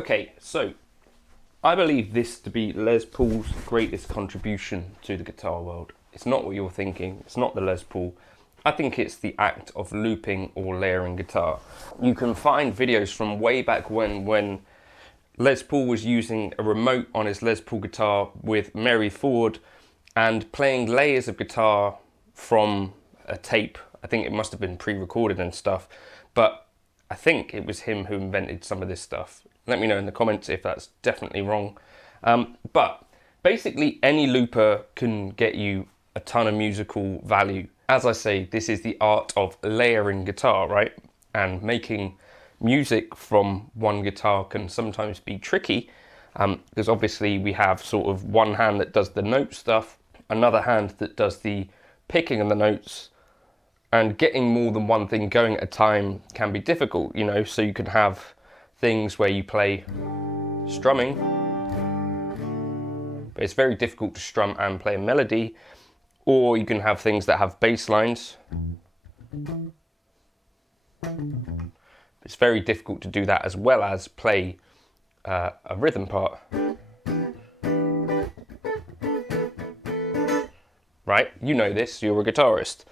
Okay, so I believe this to be Les Paul's greatest contribution to the guitar world. It's not what you're thinking, it's not the Les Paul. I think it's the act of looping or layering guitar. You can find videos from way back when Les Paul was using a remote on his Les Paul guitar with Mary Ford and playing layers of guitar from a tape. I think it must have been pre-recorded and stuff, but I think it was him who invented some of this stuff. Let me know in the comments if that's definitely wrong. But basically any looper can get you a ton of musical value. As I say, this is the art of layering guitar, right? And making music from one guitar can sometimes be tricky because obviously we have sort of one hand that does the note stuff, another hand that does the picking of the notes, and getting more than one thing going at a time can be difficult, you know, so you can have things where you play strumming, but it's very difficult to strum and play a melody, or you can have things that have bass lines. It's very difficult to do that as well as play a rhythm part. Right, you know this, you're a guitarist.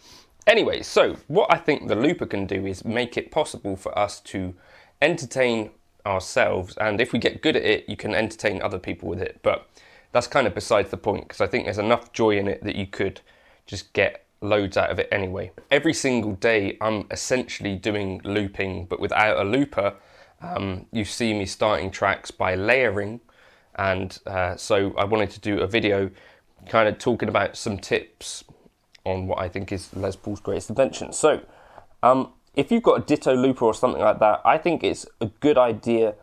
Anyway, so what I think the looper can do is make it possible for us to entertain ourselves, and if we get good at it, you can entertain other people with it, but that's kind of besides the point, because I think there's enough joy in it that you could just get loads out of it anyway. Every single day I'm essentially doing looping, but without a looper. You see me starting tracks by layering, and so I wanted to do a video kind of talking about some tips on what I think is Les Paul's greatest invention. So if you've got a ditto looper or something like that, I think it's a good idea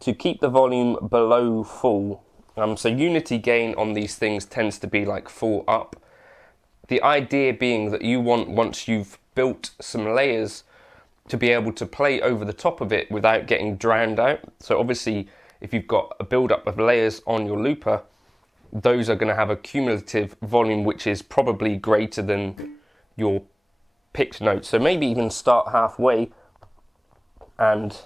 to keep the volume below full. So unity gain on these things tends to be like full up. The idea being that you want, once you've built some layers, to be able to play over the top of it without getting drowned out. So obviously if you've got a build-up of layers on your looper, those are going to have a cumulative volume which is probably greater than your picked notes. So maybe even start halfway and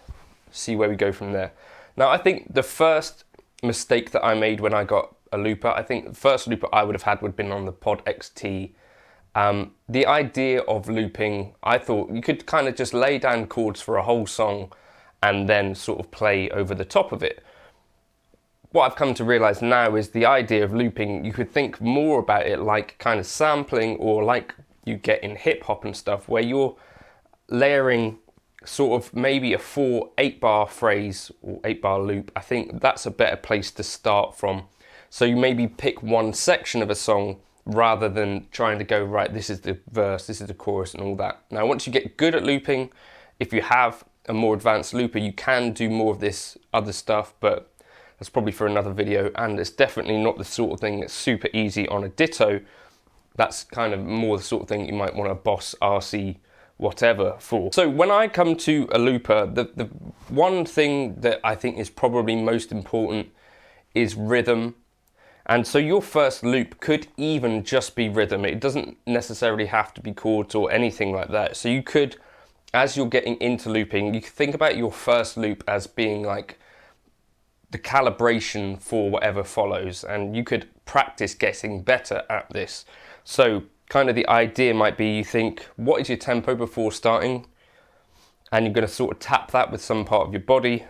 see where we go from there. Now I think the first mistake that I made when I got a looper, I think the first looper I would have had would have been on the Pod XT. The idea of looping, I thought you could kind of just lay down chords for a whole song and then sort of play over the top of it. What I've come to realize now is the idea of looping, you could think more about it like kind of sampling, or like you get in hip hop and stuff, where you're layering sort of maybe a 8-bar phrase or 8-bar loop. I think that's a better place to start from. So you maybe pick one section of a song rather than trying to go, right, this is the verse, this is the chorus and all that. Now once you get good at looping, if you have a more advanced looper, you can do more of this other stuff, but that's probably for another video, and it's definitely not the sort of thing that's super easy on a ditto. That's kind of more the sort of thing you might want a Boss RC whatever for. So when I come to a looper, the one thing that I think is probably most important is rhythm. And so your first loop could even just be rhythm. It doesn't necessarily have to be chords or anything like that. So you could, as you're getting into looping, you could think about your first loop as being like the calibration for whatever follows, and you could practice getting better at this. So kind of the idea might be, you think, what is your tempo before starting? And you're going to sort of tap that with some part of your body,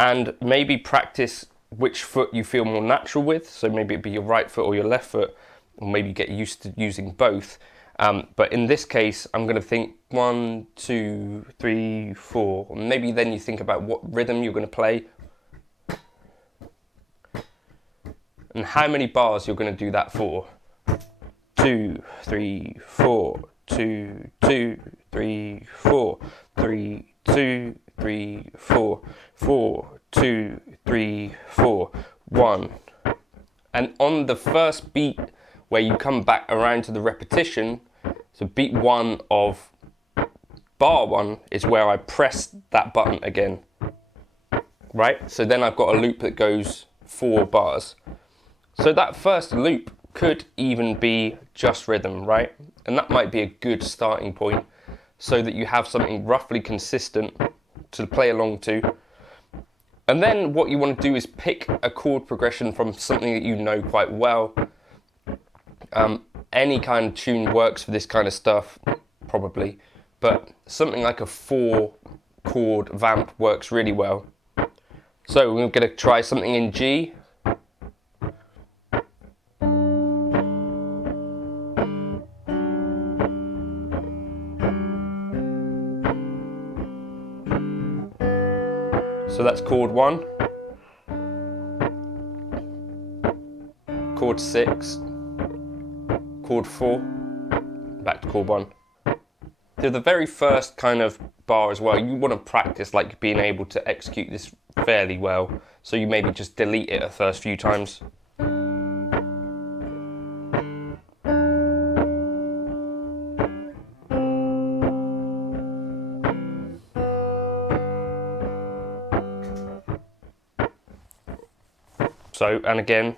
and maybe practice which foot you feel more natural with. So maybe it'd be your right foot or your left foot, or maybe get used to using both. But in this case, I'm going to think 1, 2, 3, 4. Maybe then you think about what rhythm you're going to play and how many bars you're going to do that for. 2, 3, 4, 2, 2, 3, 4, 3, 2, 3, 4, 4, 2, 3, 4, 1. And on the first beat where you come back around to the repetition, so beat 1 of bar 1 is where I press that button again, right? So then I've got a loop that goes 4 bars. So that first loop could even be just rhythm, right? And that might be a good starting point so that you have something roughly consistent to play along to. And then what you want to do is pick a chord progression from something that you know quite well. Any kind of tune works for this kind of stuff, probably, but something like a 4-chord vamp works really well. So we're going to try something in G. So that's chord 1, chord 6, chord 4, back to chord 1. So the very first kind of bar as well, you want to practice like being able to execute this fairly well. So you maybe just delete it the first few times. So, and again,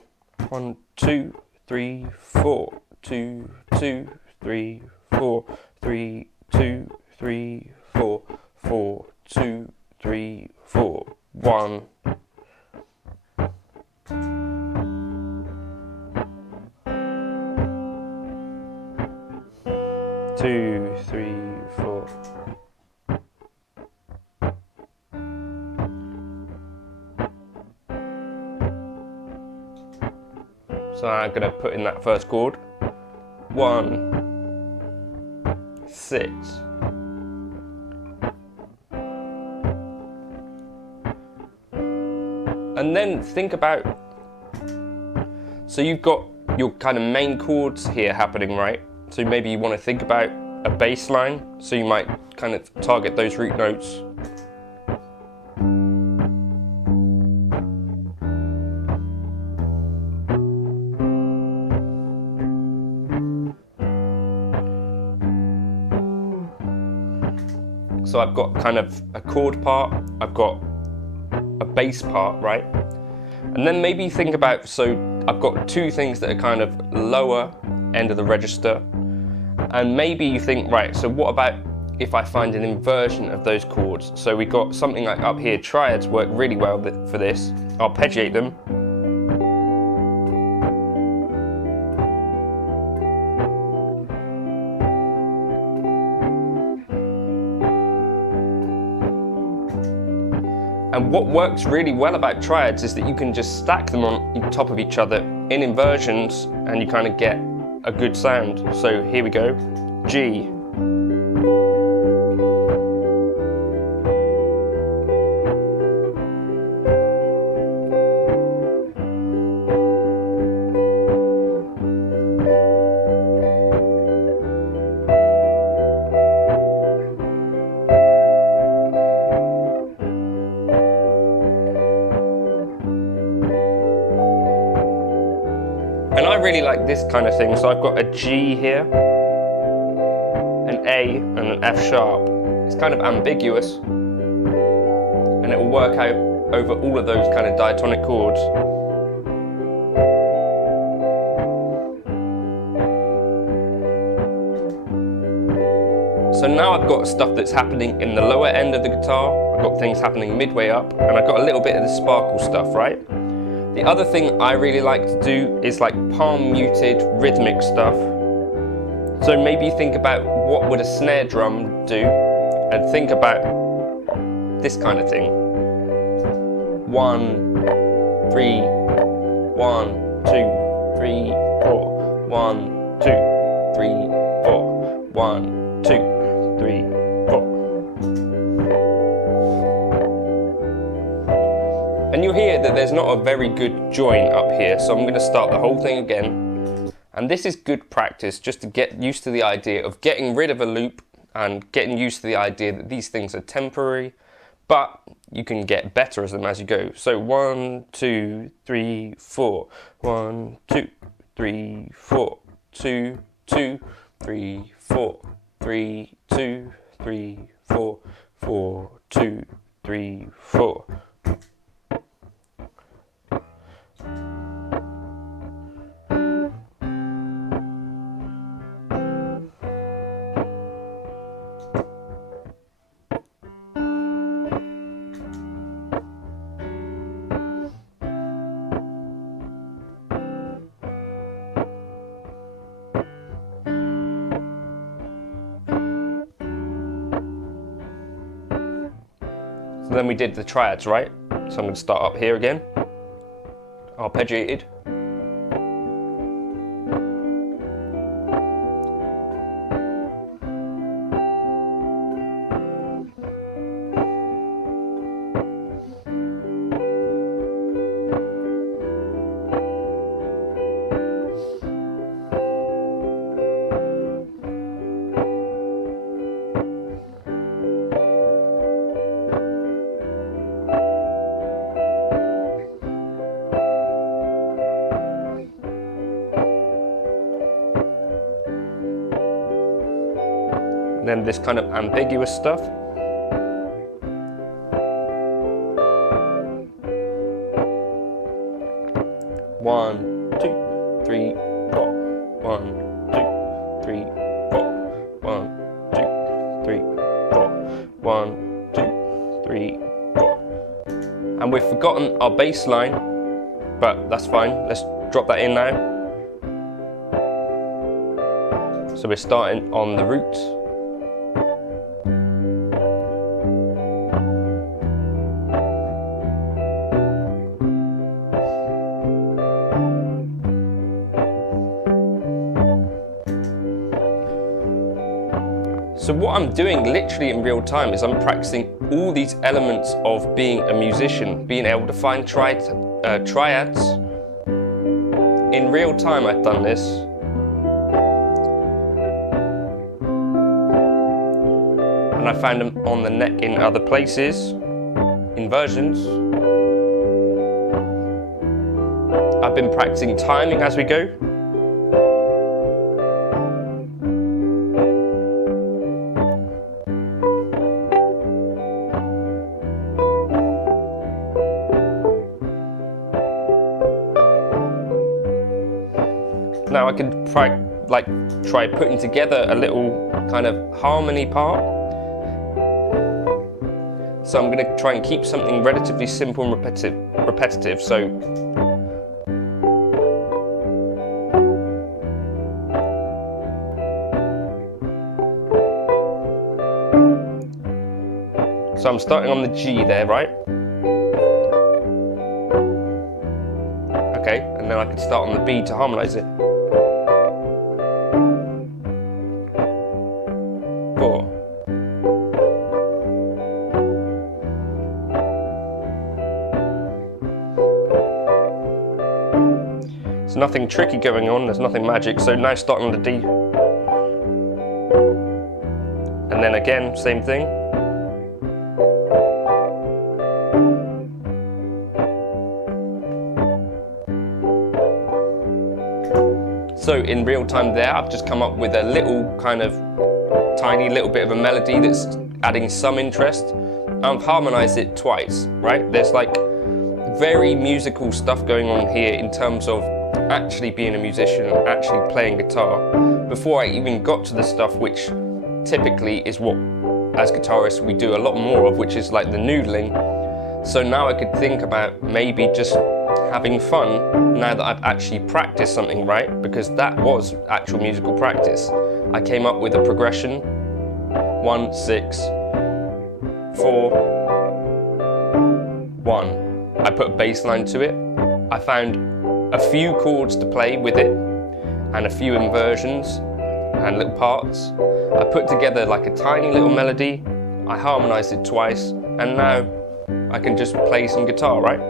1, 2, 3, 4, 2, 2, 3, 4, 3, 2, 3, 4, 4, 2, 3, 4, 1. Two, three, four. So I'm going to put in that first chord. 1, 6. And then think about, so you've got your kind of main chords here happening, right? So maybe you want to think about a bass line, so you might kind of target those root notes. So I've got kind of a chord part, I've got a bass part, right? And then maybe think about, so I've got two things that are kind of lower end of the register. And maybe you think, right, so what about if I find an inversion of those chords? So we've got something like up here, triads work really well for this. Arpeggiate them. And what works really well about triads is that you can just stack them on top of each other in inversions and you kind of get a good sound. So here we go, G. And I really like this kind of thing, so I've got a G here, an A and an F sharp. It's kind of ambiguous and it will work out over all of those kind of diatonic chords. So now I've got stuff that's happening in the lower end of the guitar, I've got things happening midway up, and I've got a little bit of the sparkle stuff, right? The other thing I really like to do is like palm muted rhythmic stuff. So maybe think about what would a snare drum do and think about this kind of thing. 1, 3, 1, 2, 3, 4. 1, 2, 3, 4. 1, 2, 3, 4. And you'll hear that there's not a very good join up here, so I'm going to start the whole thing again. And this is good practice just to get used to the idea of getting rid of a loop and getting used to the idea that these things are temporary, but you can get better as them as you go. So 1, 2, 3, 4. 1, 2, 3, 4. 2, 2, 3, 4. 3, 2, 3, 4. 4, 2, 3, 4. So then we did the triads, right? So I'm going to start up here again, arpeggiated. Then this kind of ambiguous stuff. One, two, three, four. 1, 2, 3, 4. 1, 2, 3, 4. 1, 2, 3, 4. And we've forgotten our bass line, but that's fine. Let's drop that in now. So we're starting on the root. So what I'm doing literally in real time is I'm practicing all these elements of being a musician, being able to find triads. In real time I've done this. And I found them on the neck in other places, inversions. I've been practicing timing as we go. Now I could try putting together a little kind of harmony part. So I'm going to try and keep something relatively simple and repetitive. So I'm starting on the G there, right? Okay, and then I could start on the B to harmonize it. 4. There's nothing tricky going on, there's nothing magic, so now starting on the D. And then again, same thing. So in real time there, I've just come up with a little kind of tiny little bit of a melody that's adding some interest. I've harmonized it twice, right? There's like very musical stuff going on here in terms of actually being a musician, actually playing guitar, before I even got to the stuff which typically is what, as guitarists, we do a lot more of, which is like the noodling. So now I could think about maybe just having fun now that I've actually practiced something, right? Because that was actual musical practice. I came up with a progression, 1, 6, 4, 1. I put a bass line to it. I found a few chords to play with it and a few inversions and little parts. I put together like a tiny little melody. I harmonized it twice, and now I can just play some guitar, right?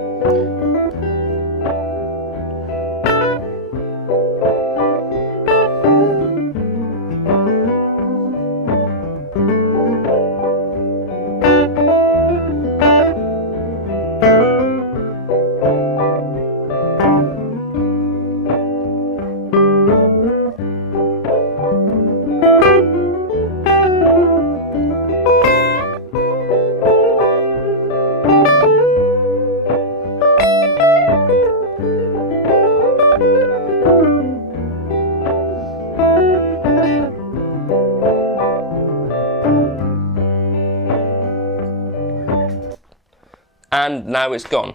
And now it's gone.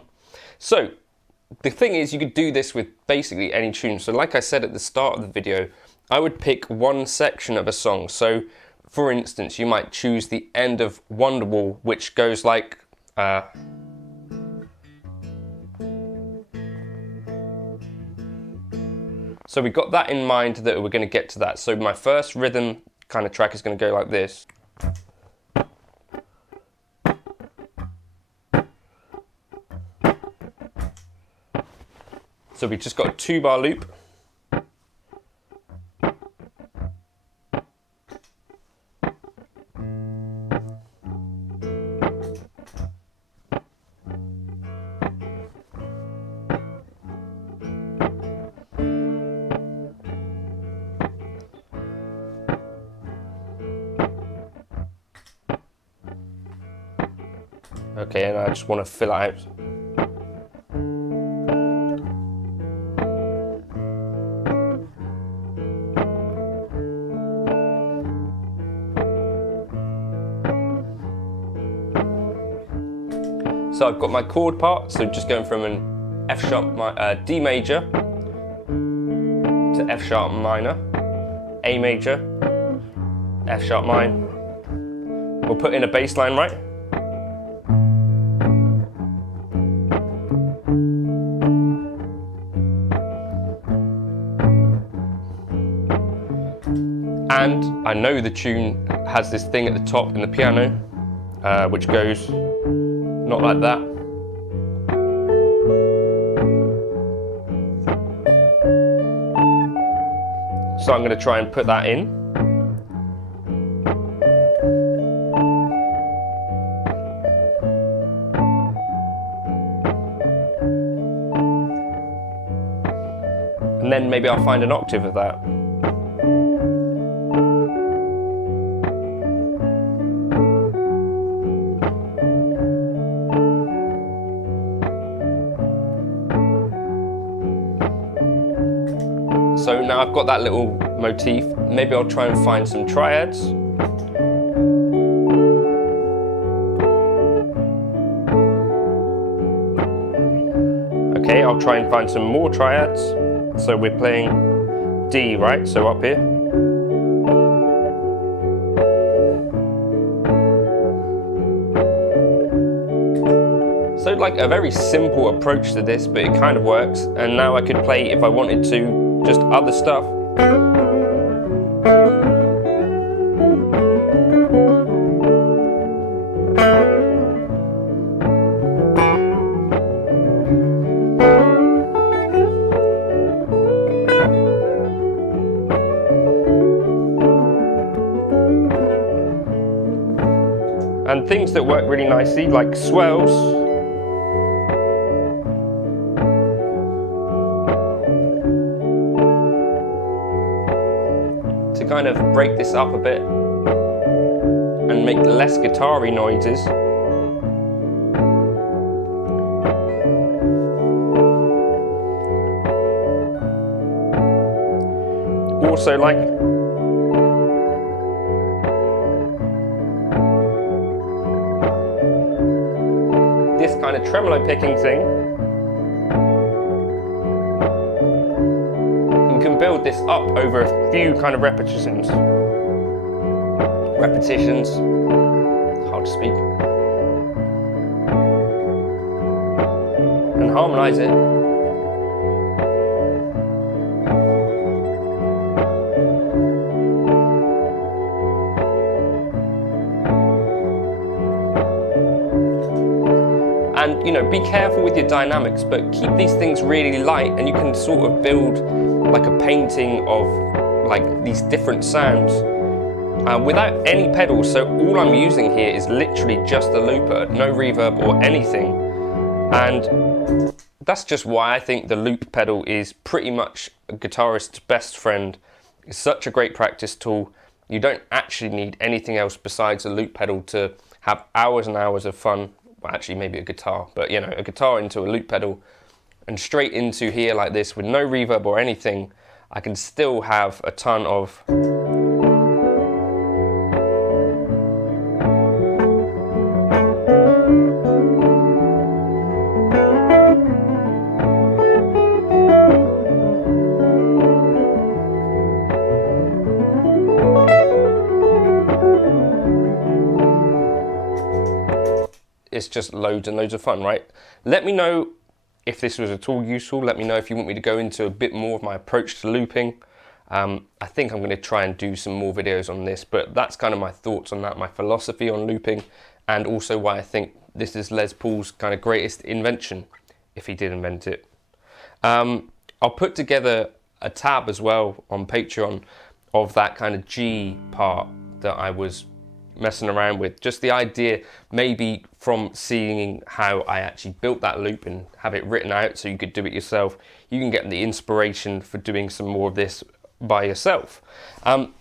So the thing is, you could do this with basically any tune. So like I said at the start of the video, I would pick one section of a song. So for instance, you might choose the end of Wonderwall, which goes like So we got that in mind that we're going to get to that. So my first rhythm kind of track is going to go like this. So we just got a 2-bar loop. Okay, and I just want to fill it out. So I've got my chord part, so just going from an F sharp, D major to F sharp minor, A major, F sharp minor. We'll put in a bass line, right? And I know the tune has this thing at the top in the piano, which goes not like that. So I'm going to try and put that in. And then maybe I'll find an octave of that. So now I've got that little motif, maybe I'll try and find some triads. Okay, I'll try and find some more triads. So we're playing D, right? So up here. So like a very simple approach to this, but it kind of works. And now I could play, if I wanted to, just other stuff. And things that work really nicely, like swells. To kind of break this up a bit and make less guitar-y noises. Also like this kind of tremolo picking thing. You can build this up over a few kind of repetitions. Hard to speak. And harmonize it. And you know, be careful with your dynamics, but keep these things really light, and you can sort of build like a painting of like these different sounds without any pedals. So all I'm using here is literally just the looper, no reverb or anything. And that's just why I think the loop pedal is pretty much a guitarist's best friend. It's such a great practice tool. You don't actually need anything else besides a loop pedal to have hours and hours of fun. Well, actually maybe a guitar, but you know, a guitar into a loop pedal and straight into here like this with no reverb or anything. I can still have a ton of it's just loads and loads of fun, right? Let me know if this was at all useful. Let me know if you want me to go into a bit more of my approach to looping. I think I'm going to try and do some more videos on this, but that's kind of my thoughts on that, my philosophy on looping, and also why I think this is Les Paul's kind of greatest invention, if he did invent it. I'll put together a tab as well on Patreon of that kind of G part that I was messing around with. Just the idea, maybe from seeing how I actually built that loop and have it written out so you could do it yourself, you can get the inspiration for doing some more of this by yourself.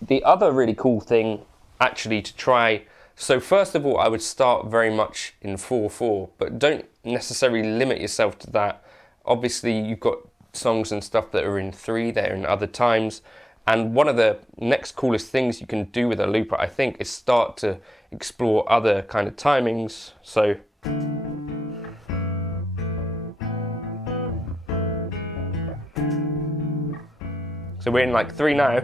The other really cool thing actually to try, so first of all, I would start very much in 4/4, but don't necessarily limit yourself to that. Obviously, you've got songs and stuff that are in 3, that are in other times. And one of the next coolest things you can do with a looper, I think, is start to explore other kind of timings. So we're in like 3 now.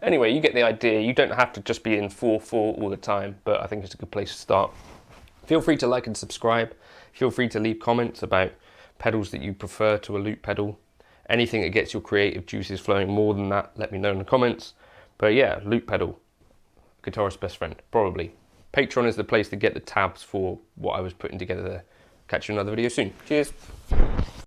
Anyway, you get the idea. You don't have to just be in 4/4 all the time, but I think it's a good place to start. Feel free to like and subscribe. Feel free to leave comments about pedals that you prefer to a loop pedal. Anything that gets your creative juices flowing more than that, let me know in the comments. But yeah, loop pedal, guitarist's best friend, probably. Patreon is the place to get the tabs for what I was putting together there. Catch you in another video soon. Cheers.